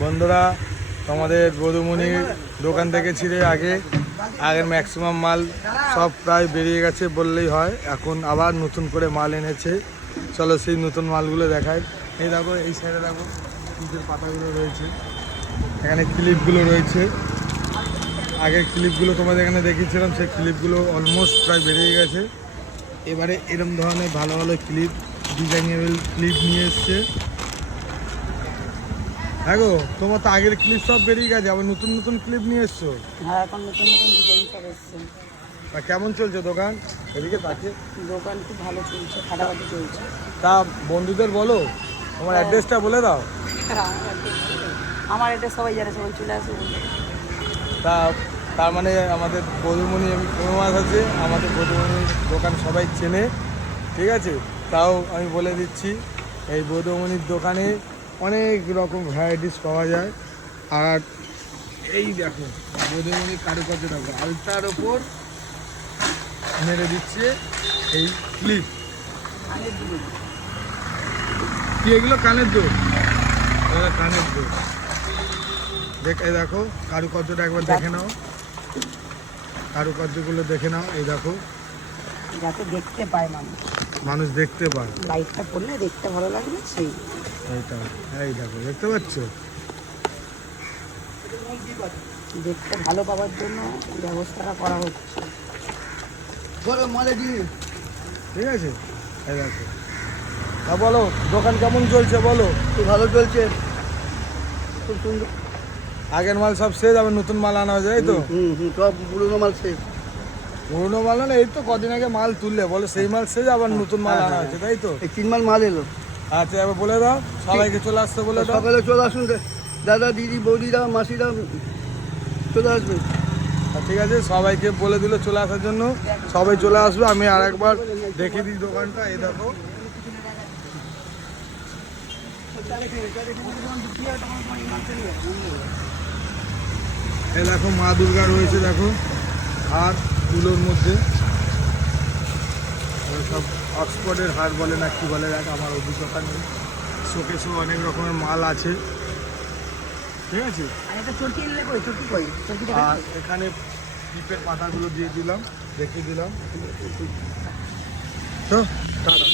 বন্ধুরা, তোমাদের বধুমণির দোকান থেকে ছিঁড়ে আগের ম্যাক্সিমাম মাল সব প্রায় বেরিয়ে গেছে বললেই হয়। এখন আবার নতুন করে মাল এনেছে। চলো সেই নতুন মালগুলো দেখায়। এই দেখো, এই সাইডে দেখো ক্লিপের পাতাগুলো রয়েছে, এখানে ক্লিপগুলো রয়েছে। আগের ক্লিপগুলো তোমাদের এখানে দেখিয়েছিলাম, সেই ক্লিপগুলো অলমোস্ট প্রায় বেরিয়ে গেছে। এবারে এরকম ধরনের ভালো ভালো ক্লিপ, ডিজাইনেবল ক্লিপ নিয়ে এসছে। হ্যাঁ গো, তোমার তো আগের ক্লিপ সব বেরিয়ে গেছে, আবার নতুন নতুন ক্লিপ নিয়ে এসছো। হ্যাঁ, এখন নতুন নতুন ডিজাইন সব এসছে। তা কেমন চলছে দোকান? এদিকে তাকে দোকান খুব ভালো চলছে, ফাটাফাটি চলছে। তা বন্ধুদের বলো, তোমার অ্যাড্রেসটা বলে দাও। আমার এটা সবাই জানে, সবাই চলে আসে। তা তার মানে আমাদের বধুমণি ফেমাস আছে, আমাদের বধুমণির দোকান সবাই চেনে, ঠিক আছে? তাও আমি বলে দিচ্ছি, এই বধুমণির দোকানে অনেক রকম ভ্যারাইটিস পাওয়া যায়। আর এই দেখো বধুমণির কারুকার্য দেখো, আলতার ওপর মেরে দিচ্ছে এই ক্লিপ। কি এগুলো? কানের দুল, কানের দুল। এই দেখো কারুকার্যটা একবার দেখে নাও, কারুকার্যগুলো দেখে নাও। এই দেখো, যাতে দেখতে পায় মানুষ দেখতে পায়, লাইটটা পড়লে দেখতে ভালো লাগবে সেই। এইটা, এই দেখো, দেখতে পাচ্ছ? দেখতে ভালো পাওয়ার জন্য ব্যবস্থাটা করা হচ্ছে। ঠিক আছে, এই দেখো। তা বলো, দোকান কেমন চলছে বলো? খুব ভালো চলছে, খুব সুন্দর। আগের মাল সব শেষ, আবার নতুন মাল আনা হয়ে যায় তো? সব পুরোনো মাল শেষ। পুরোনো মাল না, এই তো কদিন আগে মাল তুললে বলে সেই মাল শেষ, আবার নতুন মাল আনা হচ্ছে, তাই তো? এই 3 মাল এলো। আচ্ছা, এবার বলে দাও সবাইকে চলে আসতে বলে দাও। সকালে চলে আসুন, দাদা দিদি বৌদিরা মাসিরা চলে আসবে। ঠিক আছে, সবাইকে বলে দিল চলে আসার জন্য, সবাই চলে আসবে। আমি আর একবার দেখে দিই দোকানটা। এই দেখো, এই দেখো মা দুর্গা রয়েছে, দেখো হার তুলোর মধ্যে, সব অক্সফোর্ডের হার বলে না কি বলে, দেখ আমার অভিজ্ঞতা নেই। শোকেসও অনেক রকমের মাল আছে, ঠিক আছে? আর এখানে ক্লিপের পাতাগুলো দিয়ে দিলাম, দেখিয়ে দিলাম। তো টাটা।